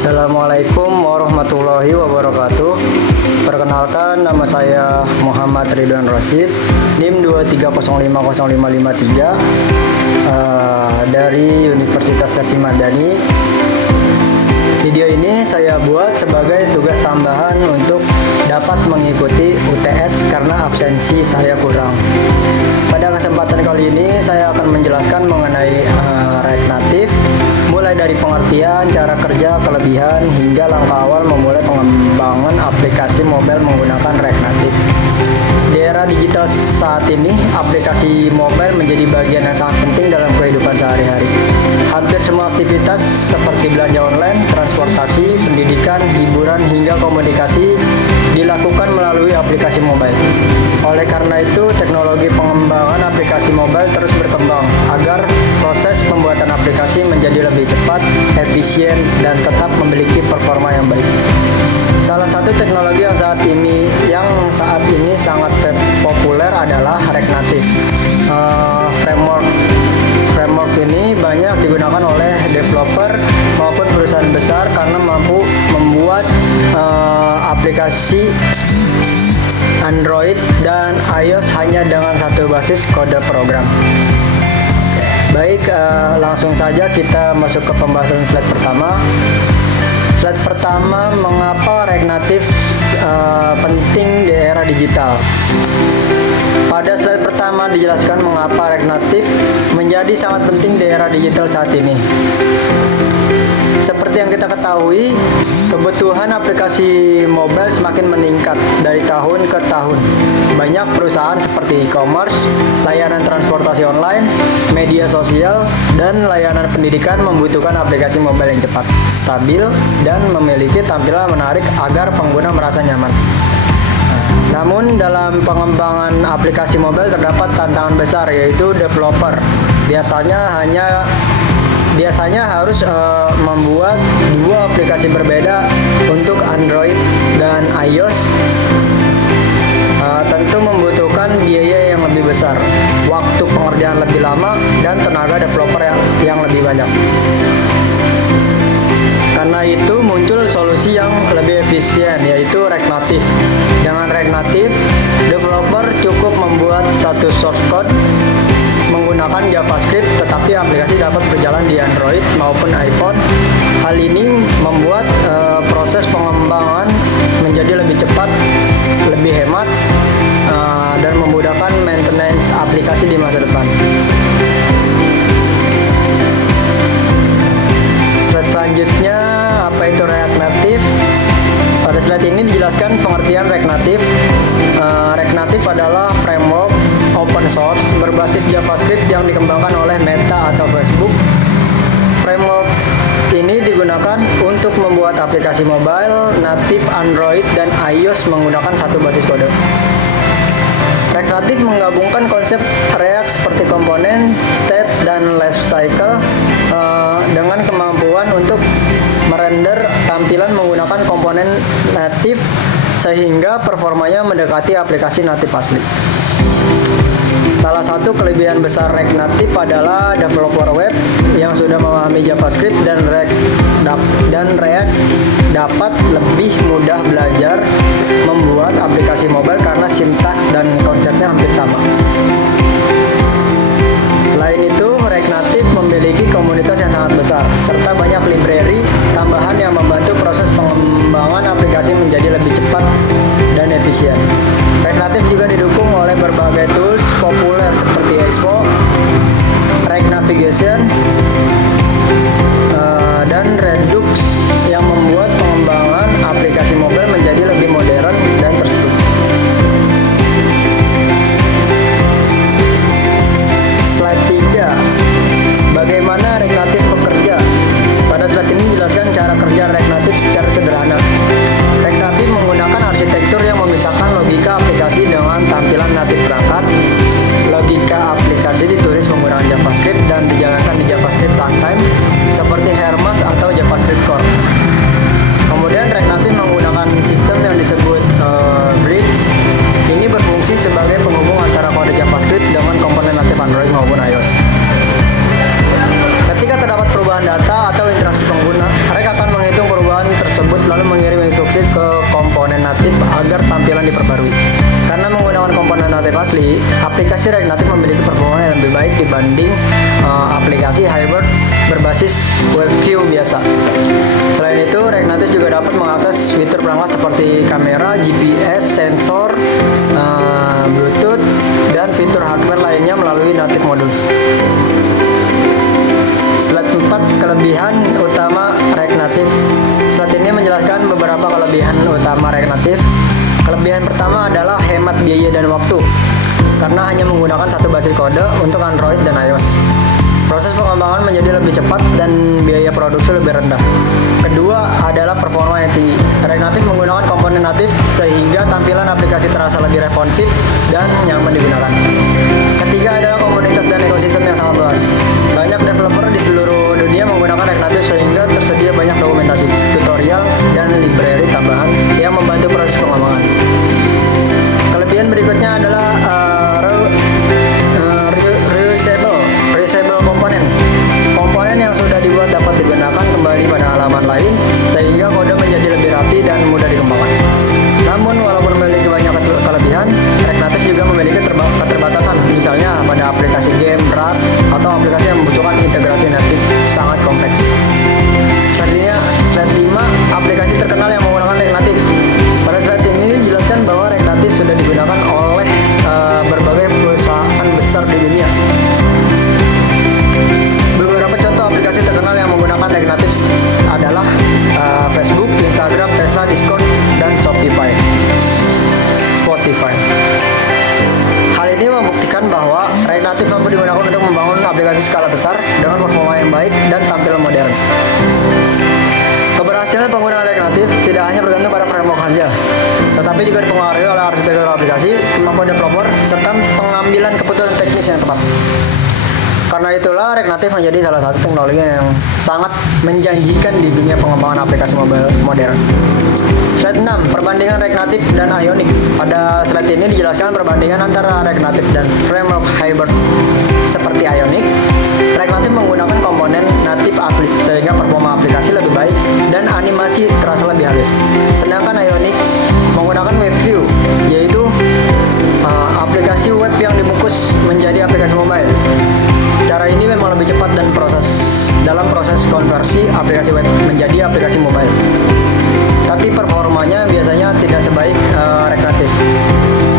Assalamualaikum warahmatullahi wabarakatuh. Perkenalkan, nama saya Muhammad Ridwan Rosid, NIM 2305053 dari Universitas Cacing Madani. Video ini saya buat sebagai tugas tambahan untuk dapat mengikuti UTS karena absensi saya kurang. Pada kesempatan kali ini saya akan menjelaskan mengenai React Native, mulai dari pengertian, cara kerja, kelebihan, hingga langkah awal memulai pengembangan aplikasi mobile menggunakan React Native. Di era digital saat ini, aplikasi mobile menjadi bagian yang sangat penting dalam kehidupan sehari-hari. Hampir semua aktivitas seperti belanja online, transportasi, pendidikan, hiburan, hingga komunikasi dilakukan melalui aplikasi mobile. Oleh karena itu, teknologi pengembangan aplikasi mobile terus berkembang agar proses pembuatan aplikasi menjadi lebih cepat, efisien, dan tetap memiliki performa yang baik. Salah satu teknologi yang saat ini sangat populer adalah React Native. Framework ini banyak digunakan oleh developer maupun perusahaan besar karena mampu membuat aplikasi Android dan iOS hanya dengan satu basis kode program. Baik, langsung saja kita masuk ke pembahasan slide pertama. Slide pertama, mengapa React Native penting di era digital. Pada slide pertama dijelaskan mengapa React Native menjadi sangat penting di era digital saat ini. Seperti yang kita ketahui, kebutuhan aplikasi mobile semakin meningkat dari tahun ke tahun. Banyak perusahaan seperti e-commerce, layanan transportasi online, media sosial, dan layanan pendidikan membutuhkan aplikasi mobile yang cepat, stabil, dan memiliki tampilan menarik agar pengguna merasa nyaman. Namun dalam pengembangan aplikasi mobile terdapat tantangan besar, yaitu developer biasanya harus membuat dua aplikasi berbeda untuk Android dan iOS. Tentu membutuhkan biaya yang lebih besar, waktu pengerjaan lebih lama, dan tenaga developer yang lebih banyak. Karena itu muncul solusi yang lebih efisien, yaitu React Native. Dengan React Native, developer cukup membuat satu source code menggunakan JavaScript, tetapi aplikasi dapat berjalan di Android maupun iPhone. Hal ini membuat proses pengembangan menjadi lebih cepat, lebih hemat, dan memudahkan maintenance aplikasi di masa depan. Slide selanjutnya, apa itu React Native? Pada slide ini dijelaskan pengertian React Native. React Native adalah framework open source berbasis JavaScript yang dikembangkan oleh Meta atau Facebook. Framework ini digunakan untuk membuat aplikasi mobile, native Android dan iOS menggunakan satu basis kode. React Native menggabungkan konsep React seperti komponen, state, dan lifecycle dengan kemampuan untuk merender tampilan menggunakan komponen native sehingga performanya mendekati aplikasi native asli. Salah satu kelebihan besar React Native adalah developer web yang sudah memahami JavaScript dan React dapat lebih mudah belajar membuat aplikasi mobile karena sintaks dan konsepnya hampir sama. Selain itu, React Native memiliki komunitas yang sangat besar, serta banyak library tambahan yang membantu proses pengembangan aplikasi menjadi lebih cepat dan efisien. React Native juga didukung oleh berbagai tools populer seperti Expo, React Navigation, dan Redux yang membuat pengembangan aplikasi mobile menjadi lebih modern dan terstruktur. Slide 3. Bagaimana React Native bekerja? Pada slide ini dijelaskan cara kerja React Native secara sederhana. React Native menggunakan arsitektur yang memisahkan logika aplikasi React Native memiliki performa yang lebih baik dibanding aplikasi hybrid berbasis WebView biasa. Selain itu, React Native juga dapat mengakses fitur perangkat seperti kamera, GPS, sensor, Bluetooth, dan fitur hardware lainnya melalui native modules. Slide 4, kelebihan utama React Native. Slide ini menjelaskan beberapa kelebihan utama React Native. Kelebihan pertama adalah hemat biaya dan waktu, karena hanya menggunakan satu basis kode untuk Android dan iOS. Proses pengembangan menjadi lebih cepat dan biaya produksi lebih rendah. Kedua adalah performa yang tinggi. React Native menggunakan komponen natif sehingga tampilan aplikasi terasa lebih responsif dan nyaman digunakan. Ketiga adalah komunitas dan ekosistem yang sangat luas. Banyak developer di seluruh dunia menggunakan React Native sehingga tersedia banyak dokumentasi, tutorial, dan library tambahan yang membantu proses pengembangan. Kelebihan berikutnya adalah reusable komponen. Komponen yang sudah dibuat dapat digunakan kembali pada halaman lain sehingga kode menjadi lebih rapi dan mudah dikembangkan. Namun walaupun memiliki banyak kelebihan, React Native juga memiliki keterbatasan, misalnya pada aplikasi game berat atau aplikasi yang membutuhkan integrasi native sangat kompleks. Slide 5, aplikasi terkenal yang menggunakan React Native. Pada slide ini dijelaskan bahwa React Native sudah digunakan oleh berbagai perusahaan besar di dunia. Beberapa contoh aplikasi terkenal yang menggunakan React Native adalah Facebook, Instagram, Tesla, Discord, dan Spotify. Hal ini membuktikan bahwa React Native mampu digunakan untuk membangun aplikasi skala besar dengan performa yang baik dan tampilan modern. Keberhasilan penggunaan React Native tidak hanya bergantung pada framework saja, tetapi juga dipengaruhi oleh arsitektur aplikasi, kemampuan developer, serta pengambilan keputusan teknis yang tepat. Karena itulah React Native menjadi salah satu teknologi yang sangat menjanjikan di dunia pengembangan aplikasi mobile modern. Slide 6, perbandingan React Native dan Ionic. Pada slide ini dijelaskan perbandingan antara React Native dan framework hybrid seperti Ionic. React Native menggunakan komponen native asli sehingga performa aplikasi lebih baik dan animasi terasa lebih halus. Sedangkan Ionic menggunakan WebView, yaitu aplikasi web yang dibungkus menjadi aplikasi mobile. Cara ini memang lebih cepat dan dalam proses konversi aplikasi web menjadi aplikasi mobile. Tapi performanya biasanya tidak sebaik React Native.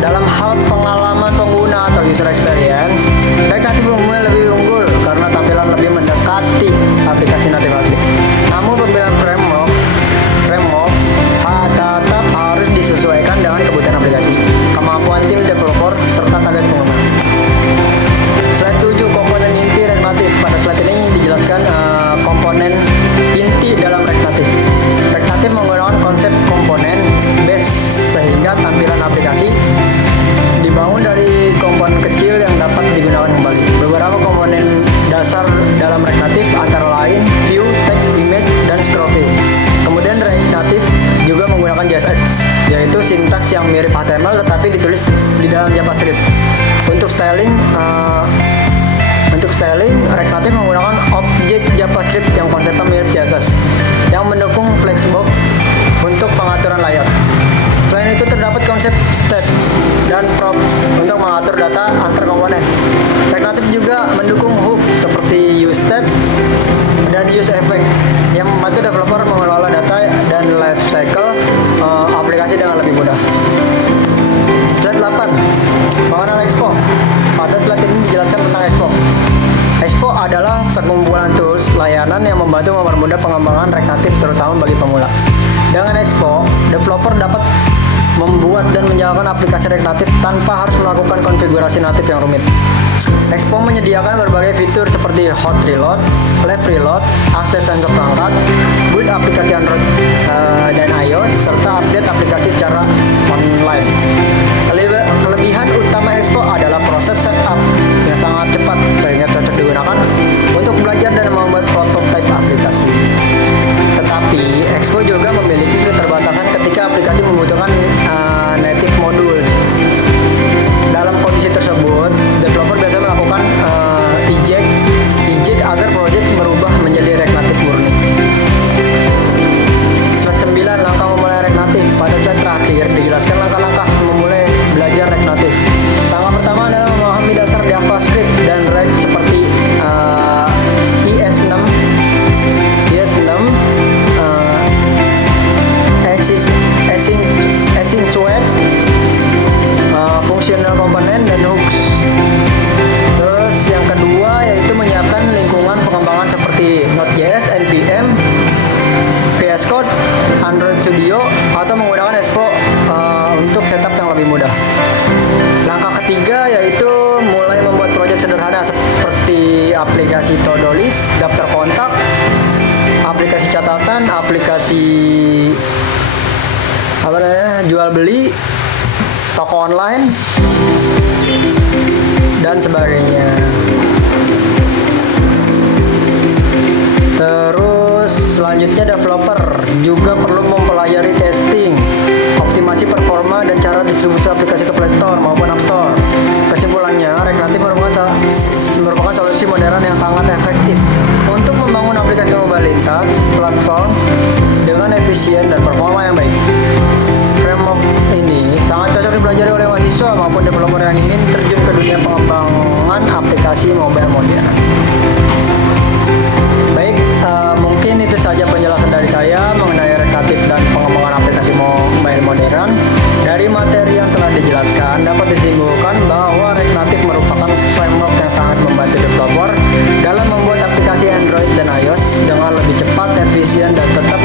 Dalam hal pengalaman pengguna atau user experience, React Native umumnya lebih unggul karena tampilan lebih mendekati aplikasi native asli. Namun pemilihan framework tetap harus disesuaikan dengan kebutuhan aplikasi, kemampuan tim developer, serta target pengguna. Slide 7, komponen inti React Native. Pada slide ini dijelaskan komponen inti dalam React Native. React Native menggunakan konsep komponen base sehingga tampilan aplikasi dibangun dari komponen kecil yang dapat digunakan kembali. Beberapa komponen dasar dalam React Native antara lain view, text, image, dan scroll view. Kemudian React Native juga menggunakan JSX, yaitu sintaks yang mirip HTML tetapi ditulis di dalam JavaScript. Untuk styling, React Native menggunakan objek JavaScript yang konsepnya mirip CSS, yang mendukung Flexbox untuk pengaturan layout. Selain itu terdapat konsep state dan props untuk mengatur data antar komponen. React Native juga mendukung hook seperti useState dan useEffect yang membantu developer mengelola data dan lifecycle aplikasi dengan lebih mudah. Slide 8, pengenalan Expo. Pada slide ini dijelaskan tentang Expo. Expo adalah sekumpulan tools layanan yang membantu mempermudah pengembangan React Native terutama bagi pemula. Dengan Expo, developer dapat membuat dan menjalankan aplikasi React Native tanpa harus melakukan konfigurasi native yang rumit. Expo menyediakan berbagai fitur seperti hot reload, left reload, akses sensor perangkat, build aplikasi Android dan iOS, serta update aplikasi secara online. Kelebihan utama Expo adalah proses setup yang sangat cepat sehingga cocok digunakan untuk belajar dan membuat prototipe aplikasi. Tetapi Expo juga memiliki keterbatasan ketika aplikasi membutuhkan native modules. Dalam kondisi tersebut, developer biasanya melakukan eject agar project berubah menjadi React Native murni. game, VS Code, Android Studio, atau menggunakan Expo untuk setup yang lebih mudah. Langkah ketiga yaitu mulai membuat proyek sederhana seperti aplikasi to-do list, daftar kontak, aplikasi catatan, aplikasi jual beli, toko online, dan sebagainya. Terus selanjutnya developer juga perlu mempelajari testing, optimasi performa, dan cara distribusi aplikasi ke Play Store maupun App Store. Kesimpulannya, Rekreatif merupakan solusi modern yang sangat efektif untuk membangun aplikasi mobile lintas platform dengan efisien dan performa yang baik. Framework ini sangat cocok dipelajari oleh mahasiswa maupun developer yang ingin terjun ke dunia pengembangan aplikasi mobile modern. Baik, mungkin itu saja penjelasan dari saya mengenai Rekreatif dan pengembangan aplikasi mobile modern. Dari materi yang telah dijelaskan, dapat disimpulkan bahwa Rekreatif merupakan framework yang sangat membantu developer dalam membuat aplikasi Android dan iOS dengan lebih cepat, efisien, dan tetap